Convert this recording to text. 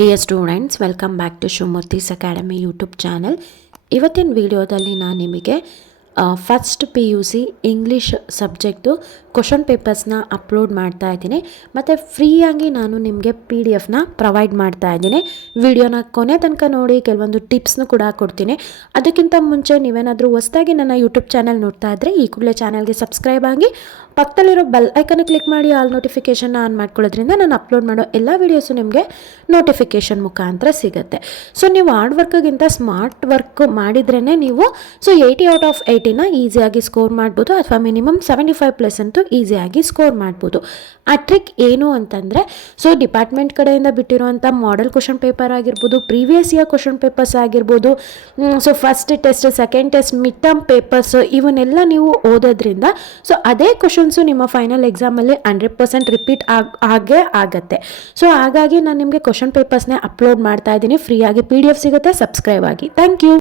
Dear students, welcome back to Shivamurthy's academy YouTube channel. ಇವತ್ತಿನ ವಿಡಿಯೋದಲ್ಲಿ ನಾನು ನಿಮಗೆ first PUC English subject question ಪೇಪರ್ಸ್ನ ಅಪ್ಲೋಡ್ ಮಾಡ್ತಾ ಇದ್ದೀನಿ ಮತ್ತು ಫ್ರೀಯಾಗಿ ನಾನು ನಿಮಗೆ PDF ಪ್ರೊವೈಡ್ ಮಾಡ್ತಾ ಇದ್ದೀನಿ. ವಿಡಿಯೋನ ಕೊನೆ ತನಕ ನೋಡಿ, ಕೆಲವೊಂದು ಟಿಪ್ಸ್ನು ಕೂಡ ಕೊಡ್ತೀನಿ. ಅದಕ್ಕಿಂತ ಮುಂಚೆ ನೀವೇನಾದರೂ ಹೊಸದಾಗಿ ನನ್ನ ಯೂಟ್ಯೂಬ್ ಚಾನಲ್ ನೋಡ್ತಾ ಇದ್ದರೆ ಈ ಕೂಡಲೇ ಚಾನಲ್ಗೆ ಸಬ್ಸ್ಕ್ರೈಬ್ ಆಗಿ ಪಕ್ಕದಲ್ಲಿರೋ ಬೆಲ್ ಐಕನ್ ಕ್ಲಿಕ್ ಮಾಡಿ ಆಲ್ ನೋಟಿಫಿಕೇಷನ್ನ ಆನ್ ಮಾಡ್ಕೊಳ್ಳೋದ್ರಿಂದ ನಾನು ಅಪ್ಲೋಡ್ ಮಾಡೋ ಎಲ್ಲ ವೀಡಿಯೋಸು ನಿಮಗೆ ನೋಟಿಫಿಕೇಷನ್ ಮುಖಾಂತರ ಸಿಗುತ್ತೆ. ಸೊ ನೀವು ಹಾರ್ಡ್ ವರ್ಕ್ಗಿಂತ ಸ್ಮಾರ್ಟ್ ವರ್ಕ್ ಮಾಡಿದ್ರೇ ನೀವು 80 ಔಟ್ ಆಫ್ 80ನ ಈಸಿಯಾಗಿ ಸ್ಕೋರ್ ಮಾಡ್ಬೋದು, ಅಥವಾ ಮಿನಿಮಮ್ 75+ ಅಂತೂ ಈಸಿಯಾಗಿ ಸ್ಕೋರ್ ಮಾಡ್ಬೋದು. ಆ ಟ್ರಿಕ್ ಏನು ಅಂತಂದರೆ, ಡಿಪಾರ್ಟ್ಮೆಂಟ್ ಕಡೆಯಿಂದ ಬಿಟ್ಟಿರುವಂಥ ಮಾಡೆಲ್ ಕ್ವಶನ್ ಪೇಪರ್ ಆಗಿರ್ಬೋದು, ಪ್ರೀವಿಯಸ್ ಇಯರ್ ಕ್ವಶನ್ ಪೇಪರ್ಸ್ ಆಗಿರ್ಬೋದು, first test, second test, mid term papers, ಇವನ್ನೆಲ್ಲ ನೀವು ಓದೋದ್ರಿಂದ ಅದೇ ಕ್ವಶನ್ಸು ನಿಮ್ಮ ಫೈನಲ್ ಎಕ್ಸಾಮಲ್ಲಿ 100% ರಿಪೀಟ್ ಆಗೇ ಆಗುತ್ತೆ. ಹಾಗಾಗಿ ನಾನು ನಿಮಗೆ ಕ್ವಶನ್ ಪೇಪರ್ಸ್ನೇ ಅಪ್ಲೋಡ್ ಮಾಡ್ತಾ ಇದ್ದೀನಿ. ಫ್ರೀಯಾಗಿ PDF ಸಿಗುತ್ತೆ. ಸಬ್ಸ್ಕ್ರೈಬ್ ಆಗಿ. Thank you.